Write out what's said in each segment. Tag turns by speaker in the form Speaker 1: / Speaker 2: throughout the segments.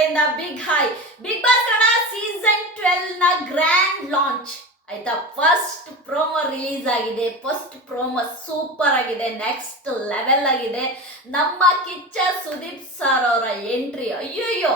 Speaker 1: ಕಡೆಯಿಂದ Bigg hi Bigg Boss Kannada season ಟ್ವೆಲ್ನ grand launch ಆಯ್ತಾ? First promo release ಆಗಿದೆ. First promo super ಆಗಿದೆ. Next level ಆಗಿದೆ. ನಮ್ಮ ಕಿಚ್ಚ ಸುದೀಪ್ ಸರ್ ಅವರ ಎಂಟ್ರಿ ಅಯ್ಯಯ್ಯೋ!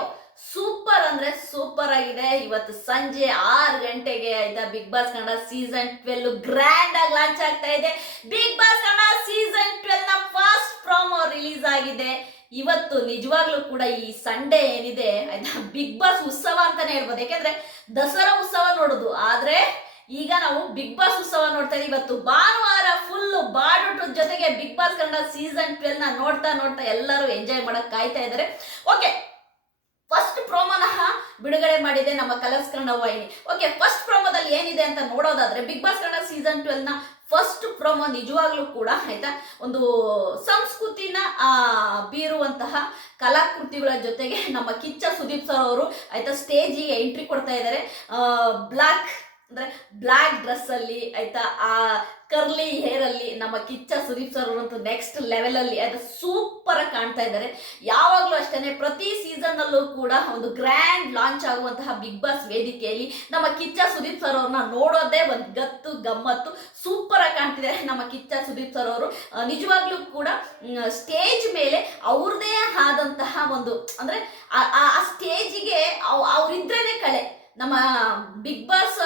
Speaker 1: ಸೂಪರ್ ಅಂದ್ರೆ ಸೂಪರ್ ಆಗಿದೆ. ಇವತ್ತು ಸಂಜೆ ಆರು ಗಂಟೆಗೆ ಆಯ್ತಾ Bigg Boss Kannada season twelve grand ಆಗಿ ಲಾಂಚ್ ಆಗ್ತಾ ಇದೆ. ಬಿಗ್ ಬಾಸ್ ಕನ್ನಡ ಸೀಸನ್ ಟ್ವೆಲ್ನ ಫಸ್ಟ್ ಪ್ರೋಮೋ ರಿಲೀಸ್ ಆಗಿದೆ. ಇವತ್ತು ನಿಜವಾಗ್ಲೂ ಕೂಡ ಈ ಸಂಡೇ ಏನಿದೆ ಆಯ್ತಾ ಬಿಗ್ ಬಾಸ್ ಉತ್ಸವ ಅಂತಾನೆ ಹೇಳ್ಬೋದು. ಯಾಕೆಂದ್ರೆ ದಸರಾ ಉತ್ಸವ ನೋಡೋದು. ಆದ್ರೆ ಈಗ ನಾವು ಬಿಗ್ ಬಾಸ್ ಉತ್ಸವ ನೋಡ್ತಾ ಇದೀವಿ. ಇವತ್ತು ಭಾನುವಾರ ಫುಲ್ ಬಾಡುಟದ ಜೊತೆಗೆ ಬಿಗ್ ಬಾಸ್ ಕನ್ನಡ ಸೀಸನ್ ಟ್ವೆಲ್ನ ನೋಡ್ತಾ ನೋಡ್ತಾ ಎಲ್ಲರೂ ಎಂಜಾಯ್ ಮಾಡಕ್ ಕಾಯ್ತಾ ಇದ್ದಾರೆ. ಓಕೆ ಫಸ್ಟ್ ಪ್ರೋಮೋನ ಬಿಡುಗಡೆ ಮಾಡಿದೆ ನಮ್ಮ ಕಲರ್ಸ್ ಕನ್ನಡ ವಾಹಿನಿ. ಓಕೆ ಫಸ್ಟ್ ಪ್ರೋಮೋದಲ್ಲಿ ಏನಿದೆ ಅಂತ ನೋಡೋದಾದ್ರೆ ಬಿಗ್ ಬಾಸ್ ಕನ್ನಡ ಸೀಸನ್ ಟ್ವೆಲ್ನ ಫಸ್ಟ್ ಪ್ರೊಮೋ ನಿಜವಾಗ್ಲೂ ಕೂಡ ಆಯ್ತಾ? ಒಂದು ಸಂಸ್ಕೃತಿನ ಬೀರುವಂತಹ ಕಲಾಕೃತಿಗಳ ಜೊತೆಗೆ ನಮ್ಮ ಕಿಚ್ಚ ಸುದೀಪ್ ಸರ್ ಅವರು ಆಯ್ತಾ ಸ್ಟೇಜಿಗೆ ಎಂಟ್ರಿ ಕೊಡ್ತಾ ಇದ್ದಾರೆ. ಬ್ಲಾಕ್ ಅಂದ್ರೆ ಬ್ಲ್ಯಾಕ್ ಡ್ರೆಸ್ ಅಲ್ಲಿ ಆಯ್ತಾ, ಆ ಕರ್ಲಿ ಹೇರ್ ಅಲ್ಲಿ ನಮ್ಮ ಕಿಚ್ಚ ಸುದೀಪ್ ಸರ್ ಅವರಂತೂ ನೆಕ್ಸ್ಟ್ ಲೆವೆಲ್ ಅಲ್ಲಿ ಅದು ಸೂಪರ್ ಆಗಿ ಕಾಣ್ತಾ ಇದ್ದಾರೆ. ಯಾವಾಗಲೂ ಅಷ್ಟೇ ಪ್ರತಿ ಸೀಸನ್ ಅಲ್ಲೂ ಕೂಡ ಒಂದು ಗ್ರ್ಯಾಂಡ್ ಲಾಂಚ್ ಆಗುವಂತಹ ಬಿಗ್ ಬಾಸ್ ವೇದಿಕೆಯಲ್ಲಿ ನಮ್ಮ ಕಿಚ್ಚ ಸುದೀಪ್ ಸರ್ ಅವ್ರನ್ನ ನೋಡೋದೇ ಒಂದು ಗತ್ತು, ಗಮ್ಮತ್ತು ಸೂಪರ್ ಆಗಿ ಕಾಣ್ತಿದ್ದಾರೆ ನಮ್ಮ ಕಿಚ್ಚ ಸುದೀಪ್ ಸರ್ ಅವರು. ನಿಜವಾಗ್ಲೂ ಕೂಡ ಸ್ಟೇಜ್ ಮೇಲೆ ಅವ್ರದೇ ಆದಂತಹ ಒಂದು, ಅಂದ್ರೆ ಆ ಸ್ಟೇಜಿಗೆ ಅವ್ರಿದ್ರೇನೆ ಕಳೆ. ನಮ್ಮ ಬಿಗ್ ಬಾಸ್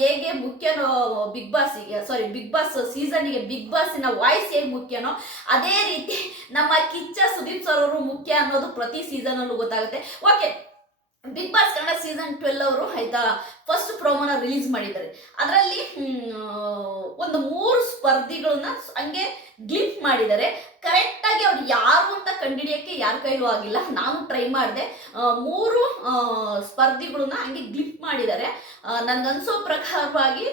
Speaker 1: ಹೇಗೆ ಮುಖ್ಯನೋ ಬಿಗ್ ಬಾಸಿಗೆ ಸಾರಿ ಬಿಗ್ ಬಾಸ್ ಸೀಸನ್ಗೆ ಬಿಗ್ ಬಾಸಿನ ವಾಯ್ಸ್ ಹೇಗೆ ಮುಖ್ಯನೋ, ಅದೇ ರೀತಿ ನಮ್ಮ ಕಿಚ್ಚ ಸುದೀಪ್ ಸರ್ ಅವರು ಮುಖ್ಯ ಅನ್ನೋದು ಪ್ರತಿ ಸೀಸನ್ ಅಲ್ಲೂ ಗೊತ್ತಾಗುತ್ತೆ. Okay Bigg Boss Kannada season twelve ಅವರು ಆಯ್ತಾ ಫಸ್ಟ್ ಪ್ರೋಮೋನ ರಿಲೀಸ್ ಮಾಡಿದ್ದಾರೆ. ಅದರಲ್ಲಿ ಒಂದು ಮೂರು ಸ್ಪರ್ಧಿಗಳನ್ನ ಹಂಗೆ ಗ್ಲಿಪ್ ಮಾಡಿದ್ದಾರೆ. ಕರೆಕ್ಟಾಗಿ ಅವ್ರು ಯಾರು ಅಂತ ಕಂಡುಹಿಡಿಯೋಕ್ಕೆ ಯಾರ ಕೈಲೂ ಆಗಿಲ್ಲ. ನಾನು ಟ್ರೈ ಮಾಡಿದೆ. ಮೂರು ಸ್ಪರ್ಧಿಗಳನ್ನ ಹಂಗೆ ಗ್ಲಿಪ್ ಮಾಡಿದ್ದಾರೆ ನನಗನ್ಸೋ ಪ್ರಕಾರವಾಗಿ,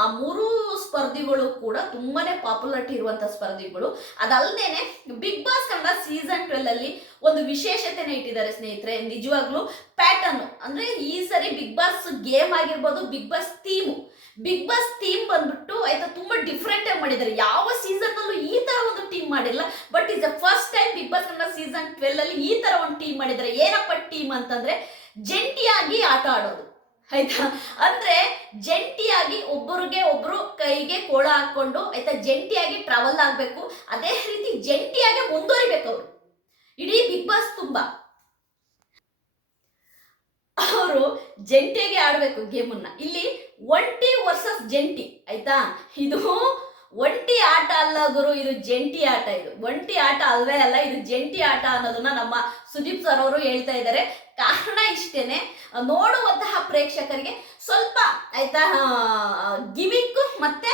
Speaker 1: ಆ ಮೂರು ಸ್ಪರ್ಧಿಗಳು ಕೂಡ ತುಂಬಾನೇ ಪಾಪ್ಯುಲರ್ಟಿ ಇರುವಂತ ಸ್ಪರ್ಧಿಗಳು. ಅದಲ್ಲದೇನೆ Bigg Boss Kannada season twelve ಅಲ್ಲಿ ಒಂದು ವಿಶೇಷತೆನ ಇಟ್ಟಿದ್ದಾರೆ ಸ್ನೇಹಿತರೆ. ನಿಜವಾಗ್ಲೂ ಪ್ಯಾಟರ್ನ್ ಅಂದ್ರೆ ಈ ಸರಿ ಬಿಗ್ ಬಾಸ್ ಗೇಮ್ ಆಗಿರ್ಬೋದು Bigg Boss theme Bigg Boss theme ಬಂದ್ಬಿಟ್ಟು, ಆಯ್ತಾ, ತುಂಬಾ ಡಿಫ್ರೆಂಟ್ ಆಗಿ ಮಾಡಿದ್ದಾರೆ. ಯಾವ ಸೀಸನ್ ಅಲ್ಲೂ ಈ ತರ ಒಂದು ಟೀಮ್ ಮಾಡಿಲ್ಲ. But is the first time Bigg Boss Kannada season twelve ಅಲ್ಲಿ ಈ ತರ ಒಂದು ಟೀಮ್ ಮಾಡಿದ್ದಾರೆ. ಏನಪ್ಪ ಟೀಮ್ ಅಂತಂದ್ರೆ, ಜಂಟಿಯಾಗಿ ಆಟ ಆಡೋದು. ಆಯ್ತಾ? ಅಂದ್ರೆ, ಜಂಟಿಯಾಗಿ ಒಬ್ಬರಿಗೆ ಒಬ್ರು ಕೈಗೆ ಕೋಳ ಹಾಕೊಂಡು ಆಯ್ತಾ, ಜಂಟಿಯಾಗಿ ಟ್ರಾವೆಲ್ ಆಗ್ಬೇಕು. ಅದೇ ರೀತಿ ಜಂಟಿಯಾಗಿ ಮುಂದುವರಿಬೇಕು ಅವರು. ಇಡೀ ಬಿಗ್ ಬಾಸ್ ತುಂಬಾ. ಅವರು ಜಂಟಿಯಾಗಿ ಆಡಬೇಕು ಗೇಮನ್ನ ಇಲ್ಲಿ ಒಂಟಿ ವರ್ಸಸ್ ಜಂಟಿ, ಆಯ್ತಾ? ಇದು ಒಂಟಿ ಆಟ ಅಲ್ಲ ಗುರು, ಇದು ಜಂಟಿ ಆಟ ಇದು. ಒಂಟಿ ಆಟ ಅಲ್ವೇ ಅಲ್ಲ, ಇದು ಜಂಟಿ ಆಟ ಅನ್ನೋದನ್ನ ನಮ್ಮ ಸುದೀಪ್ ಸರ್ ಅವರು ಹೇಳ್ತಾ ಇದ್ದಾರೆ. ಕಾರಣ ಇಷ್ಟೇನೆ, ನೋಡುವಂತಹ ಪ್ರೇಕ್ಷಕರಿಗೆ ಸ್ವಲ್ಪ, ಆಯ್ತಾ ಗಿಮಿಕ್ ಮತ್ತೆ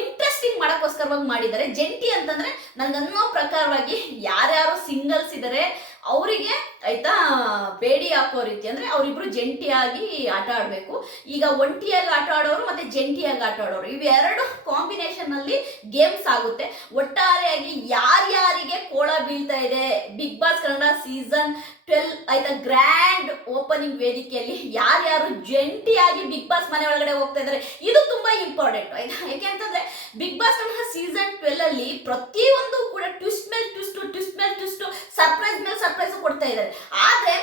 Speaker 1: ಇಂಟ್ರೆಸ್ಟಿಂಗ್ ಮಾಡೋಕ್ಕೋಸ್ಕರವಾಗಿ ಮಾಡಿದ್ದಾರೆ. ಜಂಟಿ ಅಂತಂದ್ರೆ ಅನ್ನೋ ಪ್ರಕಾರವಾಗಿ ಯಾರ್ಯಾರು ಸಿಂಗಲ್ಸ್ ಇದ್ದಾರೆ ಅವರಿಗೆ ಬೇಡಿ ಹಾಕೋ ರೀತಿ ಅಂದ್ರೆ ಅವರಿಬ್ರು ಜಂಟಿಯಾಗಿ ಆಟ ಆಡಬೇಕು. ಈಗ ಒಂಟಿಯಾಗಿ ಆಟ ಆಡೋರು ಮತ್ತೆ ಜಂಟಿಯಾಗಿ ಆಟ ಆಡೋರು. ಇವೆರಡು ಕಾಂಬಿನೇಷನ್ ಅಲ್ಲಿ ಗೇಮ್ಸ್ ಆಗುತ್ತೆ. ಒಟ್ಟಾರೆಯಾಗಿ ಯಾರ್ಯಾರಿಗೆ ಕೋಳ ಬೀಳ್ತಾ ಇದೆ Bigg Boss Kannada season twelve ಆಯ್ತಾ ಗ್ರ್ಯಾಂಡ್ ಓಪನಿಂಗ್ ವೇದಿಕೆಯಲ್ಲಿ ಯಾರ್ಯಾರು ಜಂಟಿಯಾಗಿ ಬಿಗ್ ಬಾಸ್ ಮನೆ ಒಳಗಡೆ ಹೋಗ್ತಾ ಇದ್ದಾರೆ ಇದು ತುಂಬಾ ಇಂಪಾರ್ಟೆಂಟ್ ಆಯ್ತಾ? ಯಾಕೆ ಅಂತಂದ್ರೆ Bigg Boss Kannada season twelve ಅಲ್ಲಿ ಪ್ರತಿಯೊಂದು ಕೂಡ ಟ್ವಿಸ್ಟ್ ಮೇಲೆ ಟ್ವಿಸ್ಟ್ ಟ್ವಿಸ್ಟ್ ಮೇಲೆ ಟ್ವಿಸ್ಟ್ ಸರ್ಪ್ರೈಸ್ ಮೇಲೆ ಸರ್ಪ್ರೈಸ್ ಕೊಡ್ತಾ ಇದ್ದಾರೆ ಆದ್ರೆ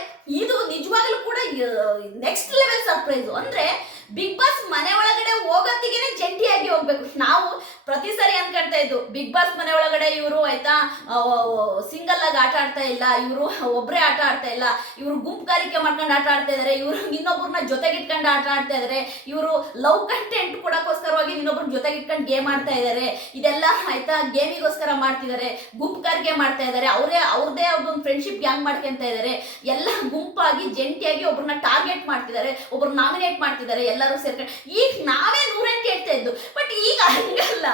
Speaker 1: ನೆಕ್ಸ್ಟ್ ಲೆವೆಲ್ ಸರ್ಪ್ರೈಸ್ ಅಂದ್ರೆ ಬಿಗ್ ಬಾಸ್ ಮನೆ ಒಳಗಡೆ ಹೋಗೋತ್ತಿಗೆನೆ ಜಂಟಿಯಾಗಿ ಹೋಗ್ಬೇಕು ನಾವು ಪ್ರತಿ ಸರಿ ಅನ್ಕೊಂತಾ ಇದ್ದು ಬಿಗ್ ಬಾಸ್ ಮನೆ ಒಳಗಡೆ ಇವರು ಆಯ್ತಾ ಸಿಂಗಲ್ ಆಗಿ ಆಟ ಆಡ್ತಾ ಇಲ್ಲ, ಇವರು ಒಬ್ಬರೇ ಆಟ ಆಡ್ತಾ ಇಲ್ಲ, ಇವರು ಗುಂಪುಗಾರಿಕೆ ಮಾಡ್ಕೊಂಡು ಆಟ ಆಡ್ತಾ ಇದಾರೆ, ಇವರು ಇನ್ನೊಬ್ಬರನ್ನ ಜೊತೆಗಿಟ್ಕೊಂಡು ಆಟ ಆಡ್ತಾ ಇದಾರೆ, ಇವರು ಲವ್ ಕಂಟೆಂಟ್ ಕೊಡೋಕ್ಕೋಸ್ಕರವಾಗಿ ಜೊತೆಗೆ ಇಟ್ಕೊಂಡು ಗೇಮ್ ಆಡ್ತಾ ಇದ್ದಾರೆ ಇದೆಲ್ಲ ಆಯ್ತಾ ಗೇಮಿಗೋಸ್ಕರ ಮಾಡ್ತಿದ್ದಾರೆ ಗುಂಪುಗಾರಿಕೆ ಮಾಡ್ತಾ ಇದ್ದಾರೆ ಅವರೇ ಅವ್ರದೇ ಒಬ್ಬ ಫ್ರೆಂಡ್ಶಿಪ್ ಗ್ಯಾಂಗ್ ಮಾಡ್ಕೊಂತ ಇದ್ದಾರೆ ಎಲ್ಲ ಗುಂಪಾಗಿ, ಜಂಟಿಯಾಗಿ ಒಬ್ರನ್ನ ಟಾರ್ಗೆಟ್ ಮಾಡ್ತಿದ್ದಾರೆ ಒಬ್ಬರು ನಾಮಿನೇಟ್ ಮಾಡ್ತಿದ್ದಾರೆ ಎಲ್ಲರೂ ಸೇರ್ಕೊಂಡು ಈಗ ನಾವೇ ನೂರೆಂಟು ಕೇಳ್ತಾ ಇದ್ದು ಬಟ್ ಈಗ ಹಂಗಲ್ಲ.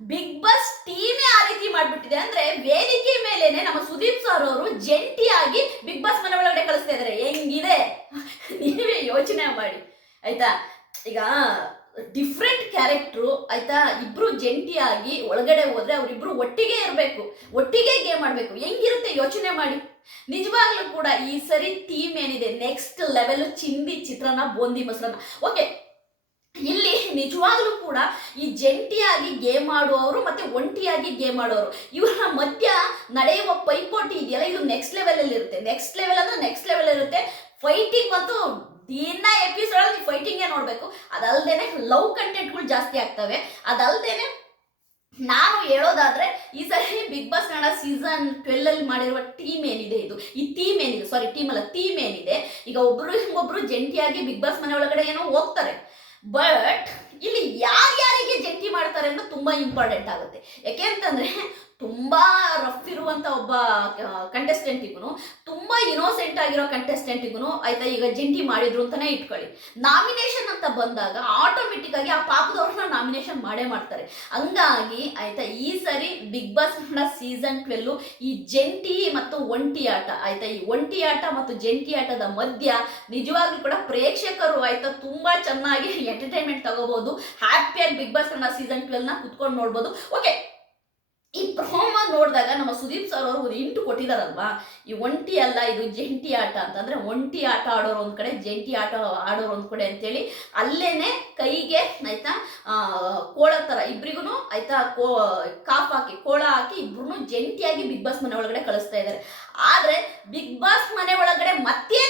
Speaker 1: ಬಿಗ್ ಬಾಸ್ ಟೀಮೇ ಆ ರೀತಿ ಮಾಡ್ಬಿಟ್ಟಿದೆ. ಅಂದ್ರೆ ವೇದಿಕೆ ಮೇಲೇನೆ ನಮ್ಮ ಸುದೀಪ್ ಸರ್ ಅವರು ಜಂಟಿಯಾಗಿ ಬಿಗ್ ಬಾಸ್ ಮನೆ ಒಳಗಡೆ ಕಳಿಸ್ತಾ ಇದಾರೆ. ಹೆಂಗಿದೆ? ನೀವೇ ಯೋಚನೆ ಮಾಡಿ. ಆಯ್ತಾ? ಈಗ ಡಿಫ್ರೆಂಟ್ ಕ್ಯಾರೆಕ್ಟ್ರು ಆಯ್ತಾ? ಇಬ್ರು ಜಂಟಿಯಾಗಿ ಒಳಗಡೆ ಹೋದ್ರೆ ಅವರಿಬ್ರು ಒಟ್ಟಿಗೆ ಇರಬೇಕು. ಒಟ್ಟಿಗೆ ಗೇಮ್ ಆಡಬೇಕು. ಹೆಂಗಿರುತ್ತೆ ಯೋಚನೆ ಮಾಡಿ. ನಿಜವಾಗ್ಲೂ ಕೂಡ ಈ ಸರಿ ಟೀಮ್ ಏನಿದೆ? ನೆಕ್ಸ್ಟ್ ಲೆವೆಲ್ ಚಿಂದಿ ಚಿತ್ರಾನ್ನ ಬೋಂದಿ ಮೊಸರನ್ನ ಓಕೆ ಇಲ್ಲಿ ನಿಜವಾಗ್ಲೂ ಕೂಡ ಈ ಜಂಟಿಯಾಗಿ ಗೇಮ್ ಆಡುವವರು ಮತ್ತೆ ಒಂಟಿಯಾಗಿ ಗೇಮ್ ಆಡೋರು. ಇವರ ಮಧ್ಯ ನಡೆಯುವ ಪೈಪೋಟಿ ಇದೆಯಲ್ಲ, ಇದು ನೆಕ್ಸ್ಟ್ ಲೆವೆಲ್ ಅಲ್ಲಿ ಇರುತ್ತೆ. ನೆಕ್ಸ್ಟ್ ಲೆವೆಲ್ ಅಂದ್ರೆ ನೆಕ್ಸ್ಟ್ ಲೆವೆಲ್ ಇರುತ್ತೆ. ಫೈಟಿಂಗ್ ಮತ್ತು ದಿನ ಎಪಿಸೋಡ್ ಅಲ್ಲಿ ಫೈಟಿಂಗೇ ನೋಡ್ಬೇಕು. ಅದಲ್ದೇನೆ ಲವ್ ಕಂಟೆಂಟ್ಗಳು ಜಾಸ್ತಿ ಆಗ್ತವೆ. ಅದಲ್ದೇನೆ ನಾನು ಹೇಳೋದಾದ್ರೆ, ಈ ಸರಿ Bigg Boss Kannada season twelve ಅಲ್ಲಿ ಮಾಡಿರುವ ಟೀಮ್ ಏನಿದೆ ಇದು? ಈ ಟೀಮ್ ಏನಿದೆ? ಸಾರಿ ಟೀಮ್ ಅಲ್ಲ ಟೀಮ್ ಏನಿದೆ? ಈಗ ಒಬ್ರು ಒಬ್ರು ಜಂಟಿಯಾಗಿ ಬಿಗ್ ಬಾಸ್ ಮನೆ ಒಳಗಡೆ ಏನೋ ಹೋಗ್ತಾರೆ. ಬಟ್ ಇಲ್ಲಿ ಯಾರ್ಯಾರಿಗೆ ಜಂಟಿ ಮಾಡ್ತಾರೆ ಅನ್ನೋದು ತುಂಬಾ ಇಂಪಾರ್ಟೆಂಟ್ ಆಗುತ್ತೆ. ಯಾಕೆ ಅಂತಂದ್ರೆ ತುಂಬಾ ರಫ್ ಇರುವಂಥ ಒಬ್ಬ ಕಂಟೆಸ್ಟೆಂಟಿಗೂ ತುಂಬಾ ಇನೋಸೆಂಟ್ ಆಗಿರೋ ಕಂಟೆಸ್ಟೆಂಟಿಗೂ ಆಯ್ತಾ, ಈಗ ಜಂಟಿ ಮಾಡಿದ್ರು ಅಂತಾನೆ ಇಟ್ಕೊಳ್ಳಿ. ನಾಮಿನೇಷನ್ ಅಂತ ಬಂದಾಗ ಆಟೋಮೆಟಿಕ್ ಆಗಿ ಆ ಪಾಪದವ್ರನ್ನ ನಾಮಿನೇಷನ್ ಮಾಡೇ ಮಾಡ್ತಾರೆ. ಹಂಗಾಗಿ, ಆಯ್ತಾ, ಈ ಸರಿ ಬಿಗ್ ಬಾಸ್ ಸೀಸನ್ ಟ್ವೆಲ್ಲು ಈ ಜಂಟಿ ಮತ್ತು ಒಂಟಿ ಆಟ, ಆಯ್ತಾ, ಈ ಒಂಟಿ ಆಟ ಮತ್ತು ಜಂಟಿ ಆಟದ ಮಧ್ಯ ನಿಜವಾಗ್ಲೂ ಕೂಡ ಪ್ರೇಕ್ಷಕರು, ಆಯ್ತಾ, ತುಂಬಾ ಚೆನ್ನಾಗಿ ಎಂಟರ್ಟೈನ್ಮೆಂಟ್ ತಗೋಬಹುದು ಹ್ಯಾಪಿಯಾಗಿ ಬಿಗ್ ಬಾಸ್ ಸೀಸನ್ ಟ್ವೆಲ್ನ ಕುತ್ಕೊಂಡು ನೋಡ್ಬೋದು. ಓಕೆ ಈ ಪ್ರೋಮ ನೋಡಿದಾಗ ನಮ್ಮ ಸುದೀಪ್ ಸರ್ ಅವರು ಒಂದು ಇಂಟು ಕೊಟ್ಟಿದಾರಲ್ವಾ? ಈ ಒಂಟಿ ಅಲ್ಲ, ಇದು ಜಂಟಿ ಆಟ ಅಂತಂದ್ರೆ ಒಂಟಿ ಆಟ ಆಡೋರು ಒಂದ್ ಕಡೆ, ಜಂಟಿ ಆಟ ಆಡೋರು ಒಂದ್ ಕಡೆ ಅಂತೇಳಿ ಅಲ್ಲೇನೆ ಕೈಗೆ ಆಯ್ತಾ ಕೋಳ ತರ ಇಬ್ರಿಗೂ ಆಯ್ತಾ ಕೋ, ಕಾಫ್ ಹಾಕಿ, ಕೋಳ ಹಾಕಿ ಇಬ್ರು ಜಂಟಿಯಾಗಿ ಬಿಗ್ ಬಾಸ್ ಮನೆ ಒಳಗಡೆ ಕಳಿಸ್ತಾ ಇದ್ದಾರೆ ಆದ್ರೆ ಬಿಗ್ ಬಾಸ್ ಮನೆ ಒಳಗಡೆ ಕೊಡ್ತಾರೆ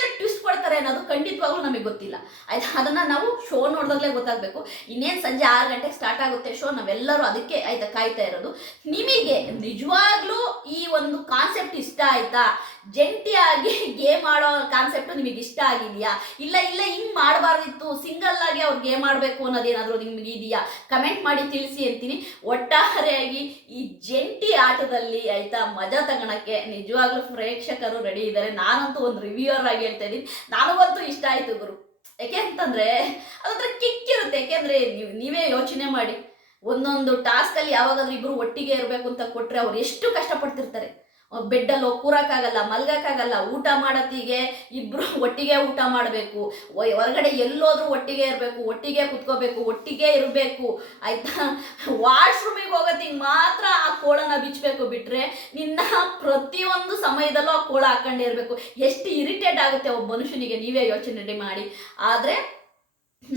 Speaker 1: ಅನ್ನೋದು ಖಂಡಿತವಾಗ್ಲೂ ನಮಗೆ ಗೊತ್ತಿಲ್ಲ. ಆಯ್ತಾ? ಅದನ್ನ ನಾವು ಶೋ ನೋಡಿದಾಗಲೇ ಗೊತ್ತಾಗಬೇಕು. ಇನ್ನೇನು ಸಂಜೆ ಆರು ಗಂಟೆಗೆ ಸ್ಟಾರ್ಟ್ ಆಗುತ್ತೆ ಶೋ ನಾವೆಲ್ಲರೂ ಅದಕ್ಕೆ ಆಯ್ತಾ ಕಾಯ್ತಾ ಇರೋದು. ನಿಮಗೆ ನಿಜವಾಗ್ಲೂ ಈ ಒಂದು ಕಾನ್ಸೆಪ್ಟ್ ಇಷ್ಟ ಆಯ್ತಾ? ಜಂಟಿಯಾಗಿ ಗೇಮ್ ಕಾನ್ಸೆಪ್ಟ್ ನಿಮಗೆ ಇಷ್ಟ ಆಗಿದೆಯಾ? ಇಲ್ಲ ಇಲ್ಲ, ಹಿಂಗ್ ಮಾಡಬಾರ್ದಿತ್ತು. ಸಿಂಗಲ್ ಆಗಿ ಅವ್ರಿಗೆ ಗೇಮ್ ಆಡಬೇಕು ಅನ್ನೋದೇನಾದ್ರೂ ನಿಮ್ಗೆ ಇದೆಯಾ? ಕಮೆಂಟ್ ಮಾಡಿ ತಿಳಿಸಿ ಅಂತೀನಿ. ಒಟ್ಟಾರೆಯಾಗಿ ಈ ಜಂಟಿ ಆಟದಲ್ಲಿ ಆಯ್ತಾ, ಮಜಾ ತಗೊಳಕ್ಕೆ ನಿಜವಾಗ್ಲೂ ಪ್ರೇಕ್ಷಕರು ರೆಡಿ ಇದ್ದಾರೆ ನಾನಂತೂ ಒಂದು ರಿವ್ಯೂವರ್ ಆಗಿ ಹೇಳ್ತಾ ಇದ್ದೀನಿ. ನನಗಂತೂ ಇಷ್ಟ ಆಯ್ತು ಗುರು. ಯಾಕೆ ಅಂತಂದ್ರೆ, ಅದೊಂಥರ ಕಿಕ್ ಇರುತ್ತೆ. ಯಾಕೆಂದ್ರೆ ನೀವು, ನೀವೇ ಯೋಚನೆ ಮಾಡಿ. ಒಂದೊಂದು ಟಾಸ್ಕ್ ಅಲ್ಲಿ ಯಾವಾಗಾದ್ರೂ ಇಬ್ರು ಒಟ್ಟಿಗೆ ಇರಬೇಕು ಅಂತ ಕೊಟ್ರೆ ಅವ್ರು ಎಷ್ಟು ಕಷ್ಟಪಡ್ತಿರ್ತಾರೆ. ಬೆಡ್ಡಲ್ಲಿ ಕೂರಕ್ಕಾಗಲ್ಲ, ಮಲ್ಗಕ್ಕಾಗಲ್ಲ, ಊಟ ಮಾಡೋತ್ತಿಗೆ, ಇಬ್ರು ಒಟ್ಟಿಗೆ ಊಟ ಮಾಡಬೇಕು. ಹೊರಗಡೆ ಎಲ್ಲೋದ್ರೂ ಒಟ್ಟಿಗೆ ಇರಬೇಕು, ಒಟ್ಟಿಗೆ ಕುತ್ಕೋಬೇಕು, ಒಟ್ಟಿಗೆ ಇರಬೇಕು. ಆಯ್ತಾ? ವಾಶ್ರೂಮಿಗೆ ಹೋಗೋತ್ತಿಗೆ ಮಾತ್ರ ಆ ಕೋಳನ ಬಿಚ್ಚಬೇಕು ಬಿಟ್ರೆ ನಿನ್ನ ಪ್ರತಿಯೊಂದು ಸಮಯದಲ್ಲೂ ಆ ಕೋಳ ಹಾಕೊಂಡೇ ಇರಬೇಕು. ಎಷ್ಟು ಇರಿಟೇಟ್ ಆಗುತ್ತೆ ಒಬ್ಬ ಮನುಷ್ಯನಿಗೆ, ನೀವೇ ಯೋಚನೆ ಮಾಡಿ. ಆದರೆ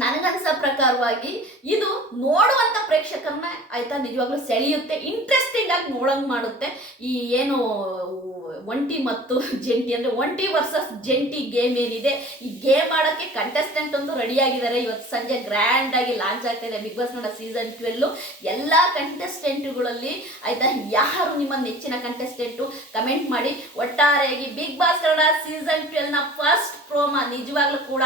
Speaker 1: ನನಗನ್ಸೋ ಪ್ರಕಾರವಾಗಿ ಇದು ನೋಡುವಂತ ಪ್ರೇಕ್ಷಕರನ್ನ ಆಯ್ತಾ ನಿಜವಾಗ್ಲೂ ಸೆಳೆಯುತ್ತೆ ಇಂಟ್ರೆಸ್ಟಿಂಗ್ ಆಗಿ ನೋಡಂಗ್ ಮಾಡುತ್ತೆ. ಈ ಏನು ಒಂಟಿ ಮತ್ತು ಜಂಟಿ ಅಂದ್ರೆ ಒಂಟಿ ವರ್ಸಸ್ ಜಂಟಿ ಗೇಮ್ ಏನಿದೆ, ಈ ಗೇಮ್ ಆಡೋಕ್ಕೆ ಕಂಟೆಸ್ಟೆಂಟ್ ಒಂದು ರೆಡಿ ಆಗಿದ್ದಾರೆ ಇವತ್ತು ಸಂಜೆ ಗ್ರ್ಯಾಂಡ್ ಆಗಿ ಲಾಂಚ್ ಆಗ್ತಾ ಇದೆ Bigg Boss Kannada season twelve ಎಲ್ಲ ಕಂಟೆಸ್ಟೆಂಟ್ಗಳಲ್ಲಿ ಆಯ್ತಾ ಯಾರು ನಿಮ್ಮ ನೆಚ್ಚಿನ ಕಂಟೆಸ್ಟೆಂಟು ಕಮೆಂಟ್ ಮಾಡಿ. ಒಟ್ಟಾರೆಯಾಗಿ ಬಿಗ್ ಬಾಸ್ ಕನ್ನಡ ಸೀಸನ್ ಟ್ವೆಲ್ನ ಫಸ್ಟ್ ಪ್ರೋಮ ನಿಜವಾಗ್ಲೂ ಕೂಡ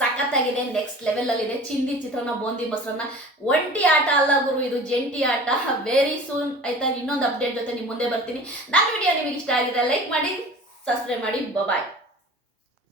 Speaker 1: ಸಖತ್ತಾಗಿದೆ ನೆಕ್ಸ್ಟ್ ಲೆವೆಲ್ ಅಲ್ಲಿ ಇದೆ ಚಿಂದಿ ಚಿತ್ರಾನ್ನ, ಬೂಂದಿ ಮೊಸರನ್ನ. ಒಂಟಿ ಆಟ ಅಲ್ಲ ಗುರು, ಇದು ಜಂಟಿ ಆಟ. ವೆರಿ ಸೂನ್ ಆಯ್ತಾ? ಇನ್ನೊಂದು ಅಪ್ಡೇಟ್ ಜೊತೆ ನಿಮ್ಮ ಮುಂದೆ ಬರ್ತೀನಿ. ನನ್ನ ವಿಡಿಯೋ ನಿಮಗೆ ಇಷ್ಟ ಆಗಿದೆ ಲೈಕ್ ಮಾಡಿ ಸಬ್ಸ್ಕ್ರೈಬ್ ಮಾಡಿ ಬಾಯ್